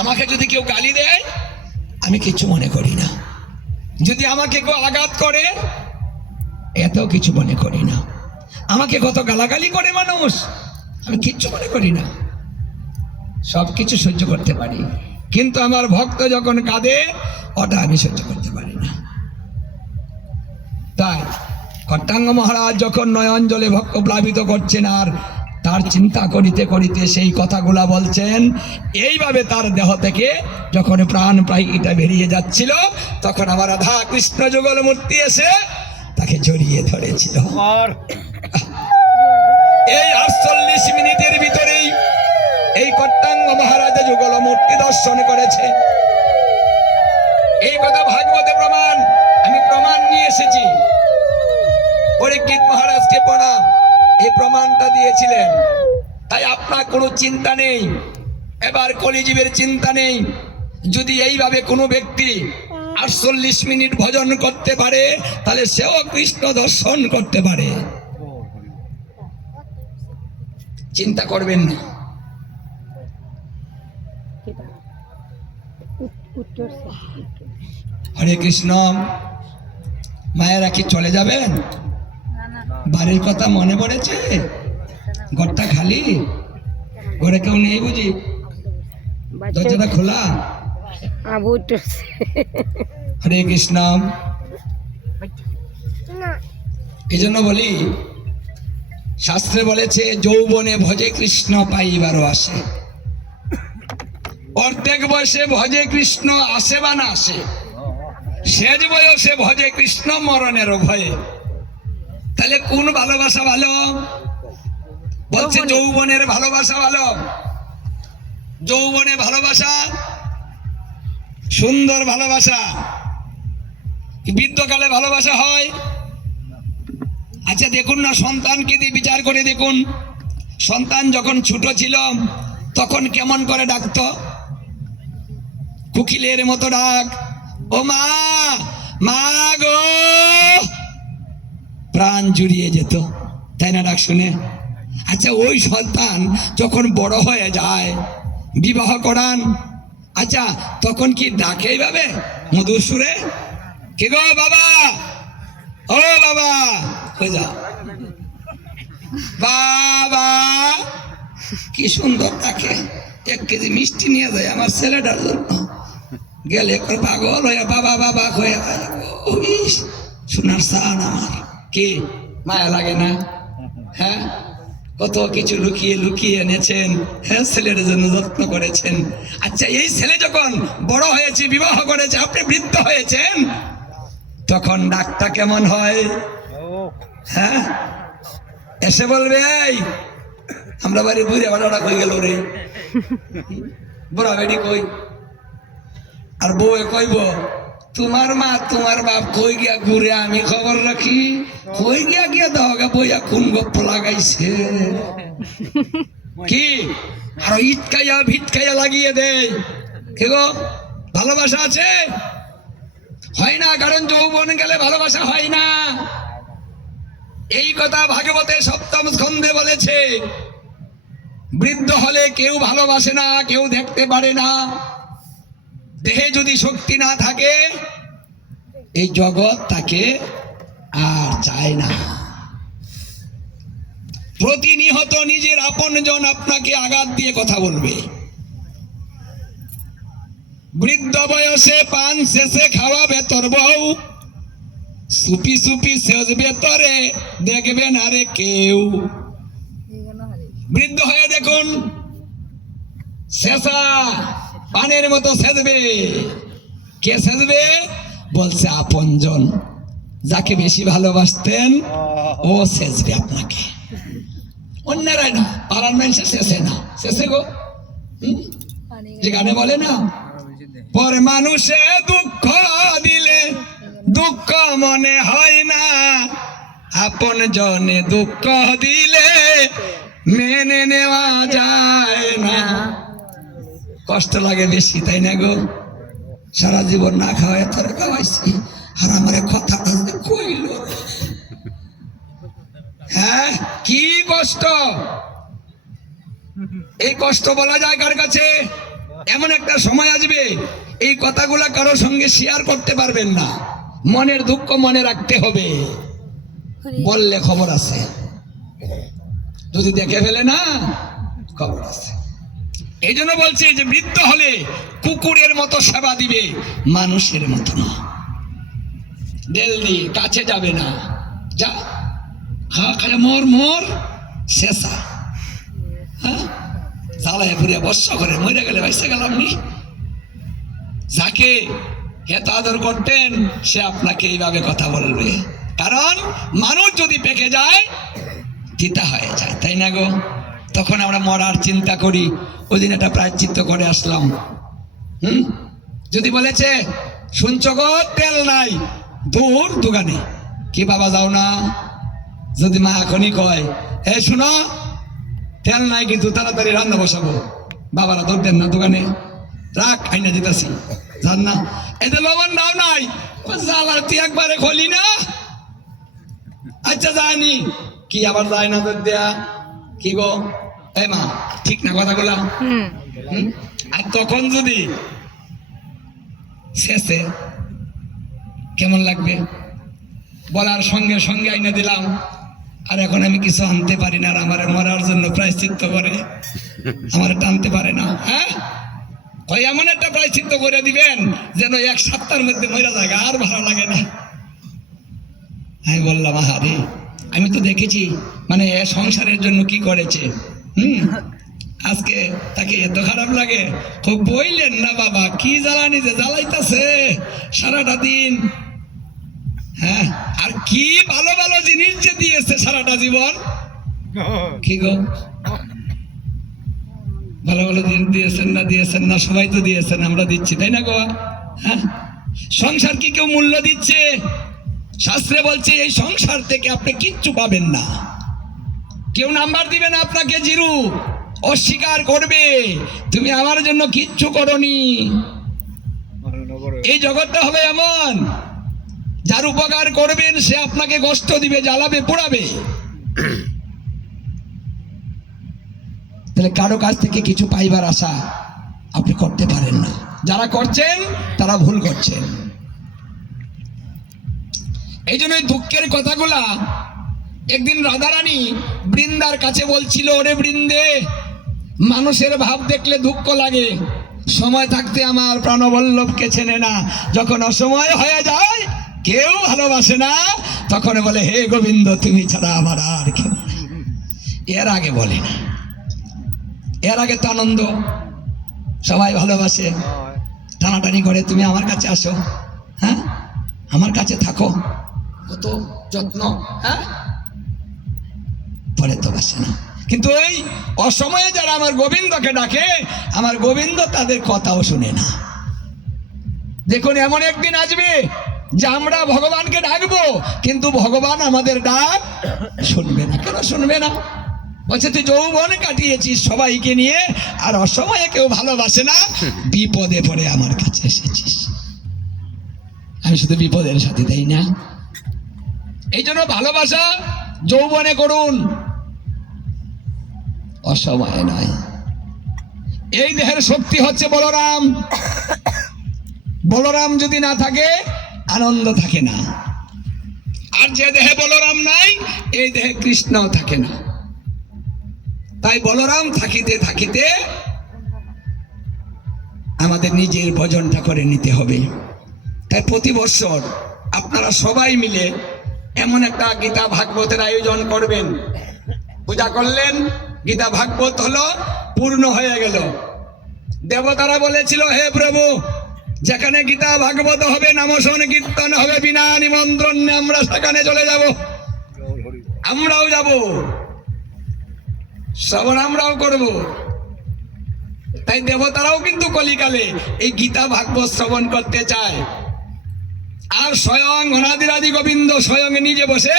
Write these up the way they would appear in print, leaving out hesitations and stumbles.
আমাকে যদি কেউ গালি দেয় আমি কিছু মনে করি না, যদি আমাকে কেউ আঘাত করে এত কিছু মনে করি না, আমাকে কত গালাগালি করে মানুষ আমি কিচ্ছু মনে করি না, সব কিছু সহ্য করতে পারি। কিন্তু আমার ভক্ত যখন কাঁদে ওটা আমি সহ্য করতে পারি না। তাই কট্টাঙ্গ মহারাজ যখন নয়ন জলে ভক্ত প্লাবিত করছেন আর তার চিন্তা করিতে করিতে সেই কথাগুলা বলছেন, এইভাবে তার দেহ থেকে যখন প্রাণ প্রায়টা বেরিয়ে যাচ্ছিল তখন আমার রাধা কৃষ্ণ যুগল মূর্তি এসে তাকে জড়িয়ে ধরেছিল। এই 48 মিনিটের ভিতরেই এই কট্টাঙ্গ মহারাজ যুগল মূর্তি দর্শন করেছে। এই কথা ভাগবতে প্রমাণ, আমি প্রমাণ নিয়ে এসেছি। পরীক্ষিত মহারাজকে প্রণাম, এই প্রমাণটা দিয়েছিলেন। তাই আপনার কোনো চিন্তা নেই, এবার কলিজীবের চিন্তা নেই। যদি এইভাবে কোনো ব্যক্তি 48 মিনিট ভজন করতে পারে তাহলে সেও কৃষ্ণ দর্শন করতে পারে। চিন্তা করবেন না। হরে কৃষ্ণ। মায়েরা কি চলে যাবেন? বাড়ির কথা মনে পড়েছে? ঘরটা খালি, ঘরে কেউ নেই বুঝি? দরজাটা খোলা? হরে কৃষ্ণ। এই জন্য বলি, শাস্ত্রে বলেছে যৌবনে ভজে কৃষ্ণ পাইবারও আসে। অর্ধেক বয়সে ভজে কৃষ্ণ আসে বা না আসে, শেষ বয়সে ভজে কৃষ্ণ মরণের ভয়ে। তাহলে কোন ভালোবাসা ভালো? বলছে যৌবনের ভালোবাসা ভালো। যৌবনে ভালোবাসা সুন্দর ভালোবাসা, বৃদ্ধকালে ভালোবাসা হয়? আচ্ছা দেখুন না, সন্তানকে দিয়ে বিচার করে দেখুন। সন্তান যখন ছোট ছিল তখন কেমন করে ডাকতো? কুকিলের মতো ডাক, ও মা, মা গো, প্রাণ জুড়িয়ে যেত, তাই না ডাক শুনে? আচ্ছা ওই সন্তান যখন বড় হয়ে যায়, বিবাহ করান, আচ্ছা তখন কি ডাকে এইভাবে মধুর সুরে? কে গো বাবা, ও বাবা, হয়ে যা বাবা, কি সুন্দর ডাকে। 1 কেজি মিষ্টি নিয়ে যায় আমার ছেলেটার জন্য, গেলে পাগল হয়ে বাবা বাবা হয়ে সোনার সান আমার। কি মায়া লাগে না? হ্যাঁ, কত কিছু লুকিয়ে লুকিয়ে এনেছেন, হ্যাঁ ছেলের জন্য যত্ন করেছেন। আচ্ছা এই ছেলে যখন বড় হয়েছে, বিবাহ করেছে, আপনি বৃদ্ধ হয়েছেন, তখন ডাকটা কেমন হয়? হ্যাঁ, এসে বলবে এই আমরা বাড়ি বুড়ে বাড়া কই গেল রে, বুড়া বেড়ি কই? আর বউ কইব তোমার মা তোমার বাপ কই গিয়া ঘুরে আমি খবর রাখি, কই গিয়া গিয়া দাওগা বইয়া কোন গপ্প লাগাইছে। কি আর ইট খাইয়া ভিট খাইয়া লাগিয়ে দেয়। কে গো, ভালোবাসা আছে? হয় না, কারণ যৌবন গেলে ভালোবাসা হয় না। এই কথা ভাগবতে 7ম স্কন্ধে বলেছে। বৃদ্ধ হলে কেউ ভালোবাসে না, কেউ দেখতে পারে না। দেহে যদি শক্তি না থাকে এই জগৎ তাকে আর চায় না। প্রতিনিয়ত নিজের আপনজন আপনাকে আঘাত দিয়ে কথা বলবে। বৃদ্ধ বয়সে পান শেষে খাওয়া বেতর বউ, সুপি সুপি শেষ ভেতরে দেখবে না রে কেউ। বৃদ্ধ হয়ে দেখুন শেষা পানের মতো সেজবে। কে সেজবে? বলছে আপনজন, যাকে বেশি ভালোবাসতেন ও সেজবে আপনাকে, অন্যরাই না। পাড়ার মানুষের শেষে না, শেষে গো যে গানে বলে না, পর মানুষে দুঃখ দিলে দুঃখ মনে হয় না, আপন জনে দুঃখ দিলে মেনে নেওয়া যায় না। কষ্ট লাগে বেশি, তাই না গো? সারা জীবন না খাওয়াই তোরে খাওয়াইছি, আর আমার কথা কইল। হ্যাঁ, কি কষ্ট! এই কষ্ট বলা যায় কার কাছে? এমন একটা সময় আসবে এই কথাগুলা কারোর সঙ্গে শেয়ার করতে পারবেন না, মনের দুঃখ মনে রাখতে হবে, বললে খবর আছে, যদি দেখে ফেলে না খবর আছে। এই জন্য বলছি যে বৃদ্ধ হলে কুকুরের মতো সেবা দিবে, মানুষের মতো না। দেল দিয়ে কাছে যাবে না, যা খা খায় মর মর শেষা, হ্যাঁ জ্বালায় পুড়িয়া বর্ষা করে মরে গেলে বাইসে গেলাম নি। যাকে এত আদর করতেন সে আপনাকে এইভাবে কথা বলবে, কারণ মানুষ যদি পেকে যায় তিতা হয়ে যায়, তাই না গো? তখন আমরা মরার চিন্তা করি, ওই দিন একটা প্রায়শ্চিত্ত করে আসলাম। যদি বলেছে শুনছো গো তেল নাই, দূর দোকানে কি বাবা যাও না, যদি মা এখনই কয় এ শুনো তেল নাই কিন্তু তাড়াতাড়ি রান্না বসাবো, বাবারা দৌড় দেন না দোকানে, রাখ আইনা দিতেছি জান না, এই যে লবণ দাও নাই, জ্বালার তুই একবারে খলি না, আচ্ছা জানি কি আবার যায় না তোর দেয়া, কি গো এই মা ঠিক না কথাগুলা? আর তখন যদি শেষে কেমন লাগবে? বলার সঙ্গে সঙ্গে আইনা দিলাম, আর এখন আমি কিছু আনতে পারি না, আর আমার মরার জন্য প্রায়শ্চিত্ত করে আমার টানতে পারে না। হ্যাঁ ওই এমন একটা প্রায়শ্চিত্ত করে দিবেন যেন 1 সপ্তাহের মধ্যে মরা যায়, আর ভালো লাগে না। আমি বললাম আহারে, আমি তো দেখেছি মানে সংসারের জন্য কি করেছে, আজকে তাকে এত খারাপ লাগে। খুব বইলেন না বাবা, কি জ্বালানি যে জ্বালাইতেছে সারাটা দিন, হ্যাঁ আর কি ভালো ভালো জিনিস যে দিয়েছে সারাটা জীবন, কি গো ভালো ভালো জিনিস দিয়েছেন না সবাই তো দিয়েছেন, আমরা দিচ্ছি তাই না গো? হ্যাঁ সংসার কি কেউ মূল্য দিচ্ছে? শাস্ত্রে বলছে এই সংসার থেকে আপনি কিচ্ছু পাবেন না, কেউ নাম্বার দিবে না আপনাকে, জিরু অস্বীকার করবে তুমি আমার জন্য কিচ্ছু করনি। এই জগৎটা হবে এমন, যার উপকার করবেন সে আপনাকে কষ্ট দিবে, জ্বালাবে, পোড়াবে। তাহলে কারো কাছ থেকে কিছু পাইবার আশা আপনি করতে পারেন না, যারা করছেন তারা ভুল করছেন। এই জন্য দুঃখের কথাগুলা একদিন রাধারানী বৃন্দার কাছে বলছিল, ওরে বৃন্দে মানুষের ভাব দেখলে দুঃখ লাগে, সময় থাকতে আমার প্রাণবল্লভকে চেনে না, যখন অসময় হয়ে যায় কেউ ভালোবাসে না, তখন বলে হে গোবিন্দ তুমি ছাড়া আমার আর কেউ নেই। এর আগে বলে না, এর আগে তো আনন্দ, সবাই ভালোবাসে, টানাটানি করে তুমি আমার কাছে আসো, হ্যাঁ আমার কাছে থাকো, কত যত্ন, হ্যাঁ পরে তো বাসে না। কিন্তু এই অসময়ে যারা আমার গোবিন্দকে ডাকে, আমার গোবিন্দ তাদের কথাও শুনে না। দেখুন এমন একদিন আসবে যে আমরা ভগবানকে ডাকবো কিন্তু ভগবান আমাদের ডাক শুনবে না। কেন শুনবে না? বলছে তুই যৌবন কাটিয়েছিস সবাইকে নিয়ে, আর অসময়ে কেউ ভালোবাসে না, বিপদে পড়ে আমার কাছে এসেছিস। আমি শুধু বিপদের সাথে, তাই না? এই জন্য ভালোবাসা যৌবনে করুন, অসময়ে নয়। এই দেহের শক্তি হচ্ছে বলরাম, বলরাম যদি না থাকে আনন্দ থাকে না, আর যে দেহে বলরাম নাই এই দেহে কৃষ্ণও থাকে না। তাই বলরাম থাকিতে থাকিতে আমাদের নিজের ভজনটা করে নিতে হবে। তাই প্রতি বছর আপনারা সবাই মিলে এমন একটা গীতা ভাগবতের আয়োজন করবেন। পূজা করলেন, গীতা ভাগবত হলো, পূর্ণ হয়ে গেল। দেবতারা বলেছিল হে প্রভু, যেখানে গীতা ভাগবত হবে, নাম সংকীর্তন হবে, বিনা নিমন্ত্রণে আমরা সেখানে চলে যাব, আমরাও যাব, শ্রবণ আমরাও করব। তাই দেবতারাও কিন্তু কলিকালে এই গীতা ভাগবত শ্রবণ করতে চায়। আর স্বয়ং অনাদিরাদি গোবিন্দ স্বয়ং নিজে বসে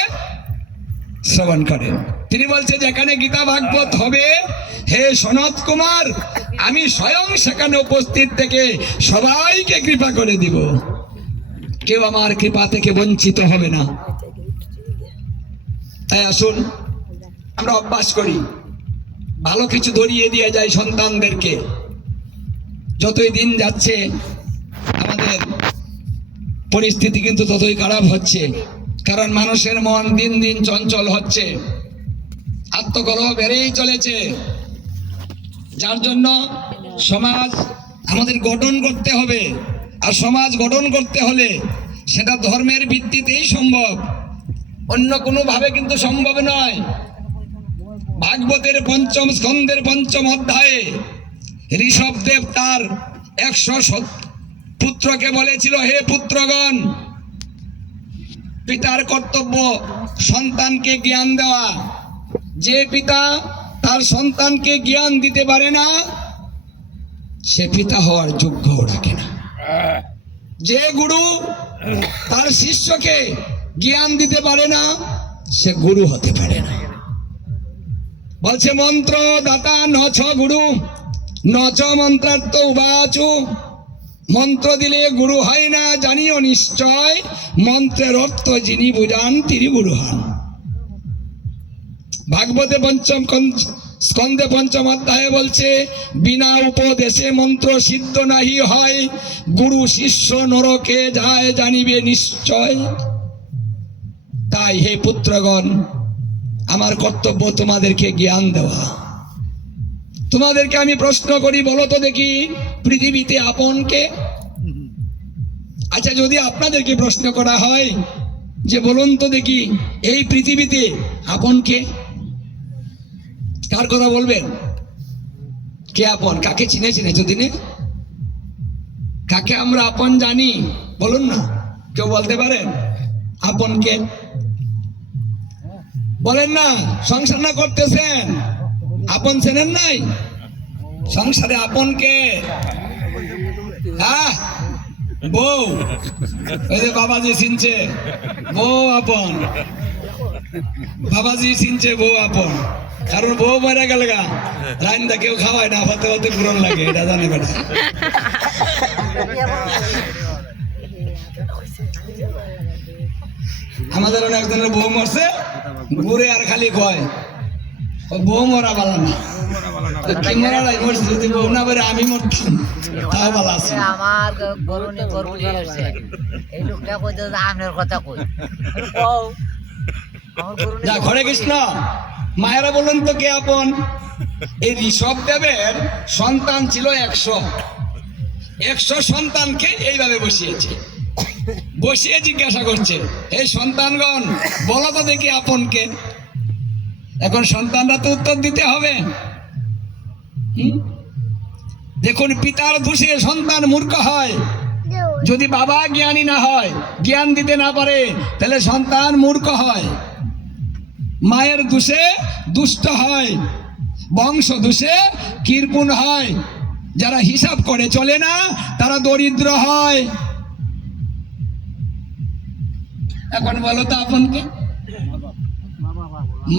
শ্রবণ করেন। তিনি বলছে যেখানে গীতা ভাগবত হবে, হে সনত কুমার, আমি স্বয়ং সেখানে উপস্থিত থেকে সবাইকে কৃপা করে দিব, কেউ আমার কৃপা থেকে বঞ্চিত হবে না। তাই আসুন আমরা অভ্যাস করি, ভালো কিছু ধরিয়ে দিয়ে যাই সন্তানদেরকে। যতই দিন যাচ্ছে আমাদের পরিস্থিতি কিন্তু ততই খারাপ হচ্ছে, কারণ মানুষের মন দিন দিন চঞ্চল হচ্ছে, আত্মকলহ বেড়েই চলেছে। যার জন্য সমাজ আমাদের গঠন করতে হবে, আর সমাজ গঠন করতে হলে সেটা ধর্মের ভিত্তিতেই সম্ভব, অন্য কোনো ভাবে কিন্তু সম্ভব নয়। ভাগবতের পঞ্চম স্কন্ধের পঞ্চম অধ্যায়ে ঋষভদেব তার 100 পুত্রকে বলেছিল, হে পুত্রগণ, পিতার কর্তব্য সন্তানকে জ্ঞান দেওয়া। যে পিতা তার সন্তানকে জ্ঞান দিতে পারে না সে পিতা হওয়ার যোগ্য রাখে না। যে গুরু তার শিষ্যকে জ্ঞান দিতে পারে না সে গুরু হতে পারে না। বলছে মন্ত্র দাতা নচ গুরু নচ মন্ত্রার্থ উবাচু, মন্ত্র দিলে গুরু হয় না জানিও নিশ্চয়, মন্ত্রের অর্থ যিনি বুঝান তিনি গুরু হন। ভাগবতে পঞ্চম স্কন্ধে পঞ্চম অধ্যায়ে বলছে, বিনা উপদেশে মন্ত্র সিদ্ধ নাহি হয়, গুরু শিষ্য নরকে যায় জানিবে নিশ্চয়। তাই হে পুত্রগণ, আমার কর্তব্য তোমাদেরকে জ্ঞান দেওয়া। তোমাদেরকে আমি প্রশ্ন করি, বলো তো দেখি পৃথিবীতে আপনকে? আচ্ছা, যদি আপনাদেরকে প্রশ্ন করা হয় যে বলুন তো দেখি এই পৃথিবীতে আপনকে, কার কথা বলবেন? কে আপন? কাকে চিনেছেন এতদিনে? কাকে আমরা আপন জানি? বলুন না, কেউ বলতে পারেন আপনকে? বলেন না, সংসার না করতেছেন, আপন চেনেন নাই? সংসারে আপনকে? হ্যাঁ, বউ। ওই যে বাবাজি চিনছে বউ আপন, বাবাজি চিনছে বউ আপন, কারণ বউ মারা গেল গা রান্না কেউ খাওয়ায় না, হতে হতে পুরন লাগে, এটা জানে বেটা। আমাদের একজনের বউ মরছে, ঘুরে আর খালি কয় বউ মরা ভালো না, কি মরা নাই মরছে, যদি বউ না বেড়ে আমি মরতাম তাও ভালো আছে। আমার গরু নিয়ে গরু নিয়ে আসছে, এই লোকটা কইতে আপনার কথা কই যা ঘরে কৃষ্ণ। মায়েরা বলুন তো কে আপন? এই ঋষভদেবের সন্তান ছিল 100 সন্তানকে এইভাবে বসিয়ে জিজ্ঞাসা করছে, এই সন্তানগণ বলো তো দেখি আপনকে। এখন সন্তানরা তো উত্তর দিতে হবে। দেখুন, পিতার দোষে সন্তান মূর্খ হয়। যদি বাবা জ্ঞানী না হয়, জ্ঞান দিতে না পারে, তাহলে সন্তান মূর্খ হয়। মায়ের দোষে দুষ্ট হয়, বংশ দোষে কৃপণ হয়, যারা হিসাব করে চলে না তারা দরিদ্র হয়। এখন বলো তো আপনকে?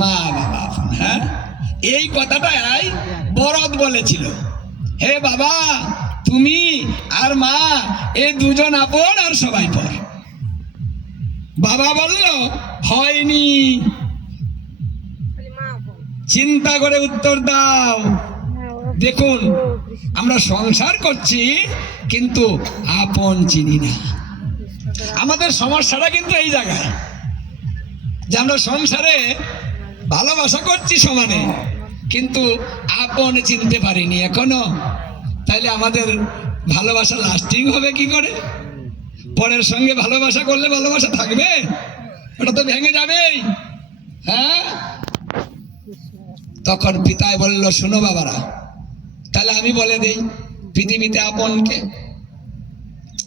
মা বাবা আপন। হ্যাঁ, এই কথাটাই বরদ বলেছিল, হে বাবা তুমি আর মা এই দুজন আপন আর সবাই পর। বাবা বলল হয়নি, চিন্তা করে উত্তর দাও। দেখুন, আমরা সংসার করছি কিন্তু আপন চিনি না। আমাদের সমস্যাটা কিন্তু এই জায়গায় যে আমরা সংসারে ভালোবাসা করছি সমানে, কিন্তু আপন চিনতে পারিনি এখনো। তাহলে আমাদের ভালোবাসা লাস্টিং হবে কি করে? পরের সঙ্গে ভালোবাসা করলে ভালোবাসা থাকবে? ওটা তো ভেঙে যাবেই। হ্যাঁ, তখন পিতায় বলল, শোনো বাবারা, তাহলে আমি বলে দেই পৃথিবীতে আপনকে।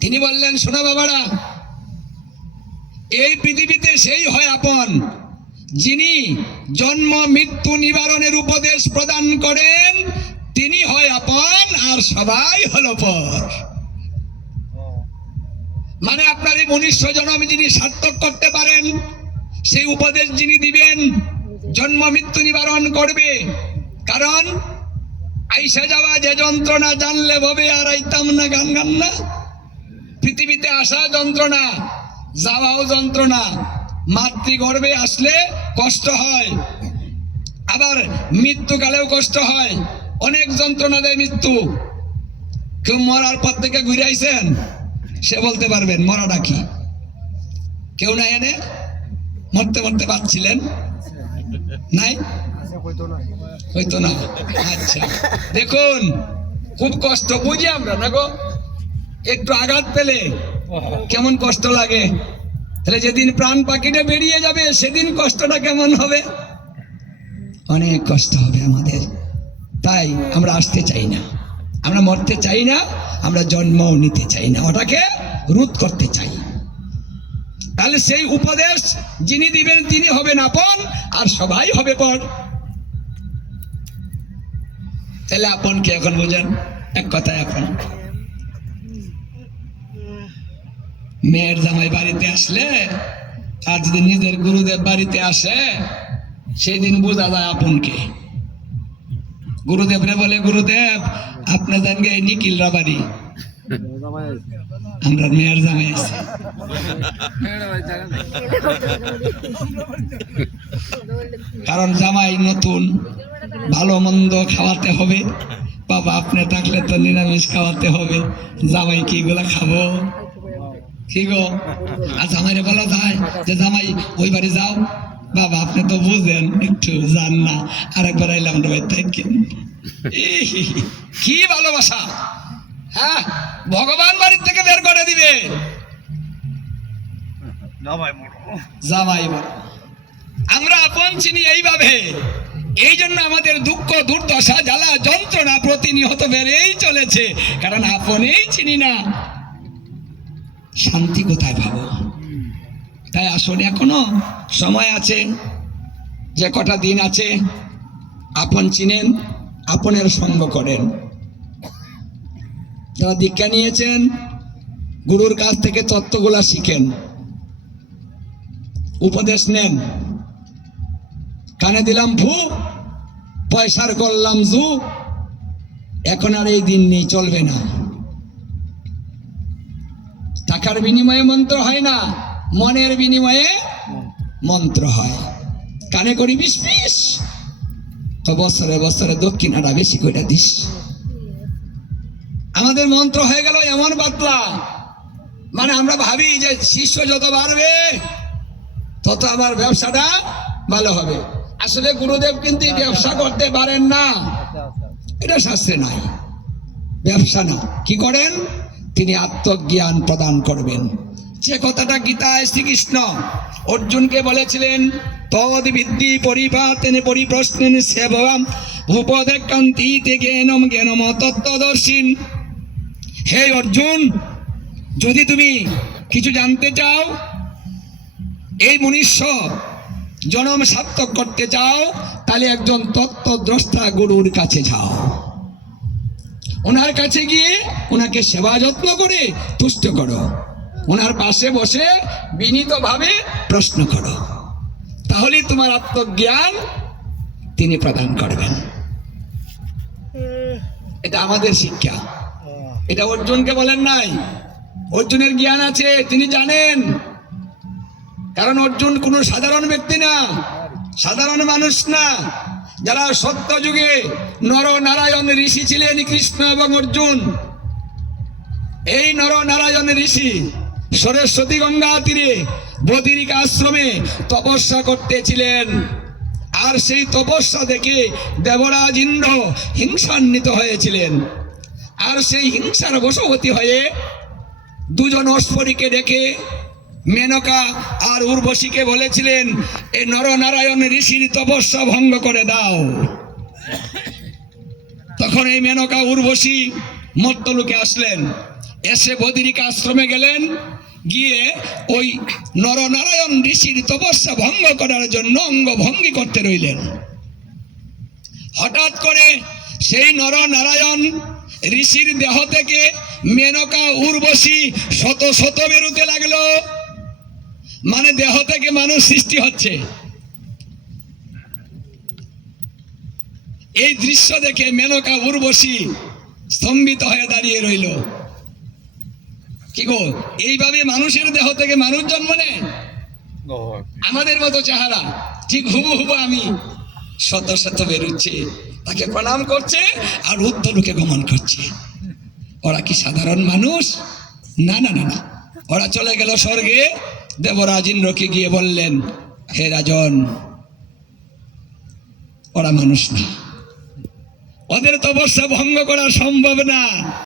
তিনি বললেন, শোনো বাবারা, এই পৃথিবীতে সেই হয় আপন যিনি জন্ম মৃত্যু নিবারণের উপদেশ প্রদান করেন, তিনি হয় আপন, আর সবাই হলো পর। মানে আপনার এই মনুষ্য জন্ম যিনি সার্থক করতে পারেন, সেই উপদেশ যিনি দিবেন, জন্ম মৃত্যু নিবারণ করবে। কারণ আইসা যাওয়া যে যন্ত্রণা জানলে ভবে আর আইতাম না, গান গান না। পৃথিবীতে আসা যন্ত্রণা, যাওয়াও যন্ত্রণা। মাতৃগর্ভে আসলে কষ্ট হয়, আবার মৃত্যুকালেও কষ্ট হয়, অনেক যন্ত্রণা দেয় মৃত্যু। কেউ মরার পর থেকে ঘুরে আইছেন? সে বলতে পারবেন মরাটা কি। কেউ নাই এনে মরতে মরতে পারছিলেন? নাই, হইতো না। আচ্ছা দেখুন, খুব কষ্ট বুঝি আমরা না গো, একটু আঘাত পেলে কেমন কষ্ট লাগে। তাহলে যেদিন প্রাণ পাখিটা বেরিয়ে যাবে সেদিন কষ্টটা কেমন হবে? অনেক কষ্ট হবে আমাদের। তাই আমরা আসতে চাই না, আমরা মরতে চাই না, আমরা জন্মও নিতে চাই না, ওটাকে রোধ করতে চাই। তাহলে সেই উপদেশ যিনি দিবেন তিনি হবেন আপন, আর সবাই হবে পর। তাহলে আপন কি এখন বোঝেন? এক কথায় আপন। মেয়ের জামাই বাড়িতে আসলে আর যদি নিজের গুরুদেব বাড়িতে আসে সেদিন বোঝা যায় আপনকে। গুরুদেব রে বলে, গুরুদেব আপনি জান গে নিখিলরা বাড়ি, আমরা মেয়ের জামাই আছি। কারণ জামাই নতুন, ভালো মন্দ খাওয়াতে হবে। বাবা আপনি থাকলে তো নিরামিষ খাওয়াতে হবে, জামাই কি এগুলা খাবো? কি গো? আর জামাইরে বলা যায় যে জামাই ওই বাড়ি যাও, বাবা আপনি তো বুঝেন একটু যান না, আরেকবার আইলাম থাকেন। কি ভালোবাসা! হ্যাঁ, ভগবান বাড়ির থেকে বের করে দিবে, জামাই বড়। আমরা আপন চিনি এইভাবে। এই জন্য আমাদের দুঃখ দুর্দশা জ্বালা যন্ত্রণা প্রতিনিয়ত বেড়েই চলেছে, কারণ আপনেই চিনি না। শান্তি কোথায় পাবো? তাই আসলে এখনো সময় আছে, যে কটা দিন আছে আপন চিনেন, আপনের সঙ্গ করেন। যারা দীক্ষা নিয়েছেন গুরুর কাছ থেকে তত্ত্বগুলা শিখেন, উপদেশ নেন। কানে দিলাম ফু, পয়সার করলাম জু, এখন আর এই দিন নেই, চলবে না। টাকার বিনিময়ে মন্ত্র হয় না, মনের বিনিময়ে মন্ত্র হয়। কানে করি বিশ পিস, তো বছরে বছরে দক্ষিণাটা বেশি করে দিস। আমাদের মন্ত্র হয়ে গেল এমন পাতলা, মানে আমরা ভাবি যে শিষ্য যত বাড়বে তত আমার ব্যবসাটা ভালো হবে। আসলে গুরুদেব কিন্তু ব্যবসা করতে পারেন না, এটা শাস্ত্রে নাই। ব্যবসা না, কি করেন? তিনি আত্মজ্ঞান প্রদান করবেন। যে কথাটা গীতায় শ্রীকৃষ্ণ অর্জুনকে বলেছিলেন, তদ বিদ্ধি পরিপাতেন পরিপ্রশ্নেন সেবম ভূপদেকান্তিতে জ্ঞানম জ্ঞানম তত্ত্বদর্শিন। হে অর্জুন, যদি তুমি কিছু জানতে চাও, এই মনুষ্য জনম সার্থক করতে চাও, তাহলে একজন তত্ত্বদ্রষ্টা গুরুর কাছে যাও। ওনার কাছে গিয়ে ওনাকে সেবা যত্ন করে তুষ্ট করো, ওনার পাশে বসে বিনীতভাবে প্রশ্ন করো, তাহলে তোমার আত্মজ্ঞান তিনি প্রদান করবেন। এটা আমাদের শিক্ষা। এটা অর্জুনকে বলেন নাই, অর্জুনের জ্ঞান আছে, তিনি জানেন। কারণ অর্জুন কোনো সাধারণ ব্যক্তি না, সাধারণ মানুষ না। যারা সত্য যুগে নর নারায়ণ ঋষি ছিলেন, কৃষ্ণ এবং অর্জুন, এই নর নারায়ণ ঋষি সরস্বতী গঙ্গা তীরে বদিরিক আশ্রমে তপস্যা করতেছিলেন। আর সেই তপস্যা দেখে দেবরাজ ইন্দ্র হিংসান্বিত হয়েছিলেন। আর সেই হিংসার বশবর্তী হয়ে দুজন অশ্বরীকে ডেকে মেনকা আর উর্বশীকে বলেছিলেন, এই নরনারায়ণ ঋষির তপস্যা ভঙ্গ করে দাও। তখন এই মেনকা উর্বশী মর্তলোকে আসলেন, এসে বদিরিক আশ্রমে গেলেন, গিয়ে ওই নরনারায়ণ ঋষির তপস্যা ভঙ্গ করার জন্য অঙ্গভঙ্গি করতে রইলেন। হঠাৎ করে সেই নরনারায়ণ ঋষির দেহ থেকে মেনকা উর্বশী শত শত বেরোতে লাগলো। মানে দেহ থেকে মানুষ সৃষ্টি হচ্ছে। এই দৃশ্য দেখে মেনকা উর্বশী স্তম্ভিত হয়ে দাঁড়িয়ে রইল। কি গো, এইভাবে মানুষের দেহ থেকে মানুষ জন্ম নেয়? আমাদের মতো চেহারা, ঠিক হুবহু আমি, শত শত বেরোচ্ছে, তাকে প্রণাম করছে আর উত্তরকে গমন করছে। ওরা কি সাধারণ মানুষ? না না না না, ওরা চলে গেল স্বর্গে। দেবরাজ ইন্দ্রকে গিয়ে বললেন, হে রাজন, ওরা মানুষ না, ওদের তপস্যা ভঙ্গ করা সম্ভব না।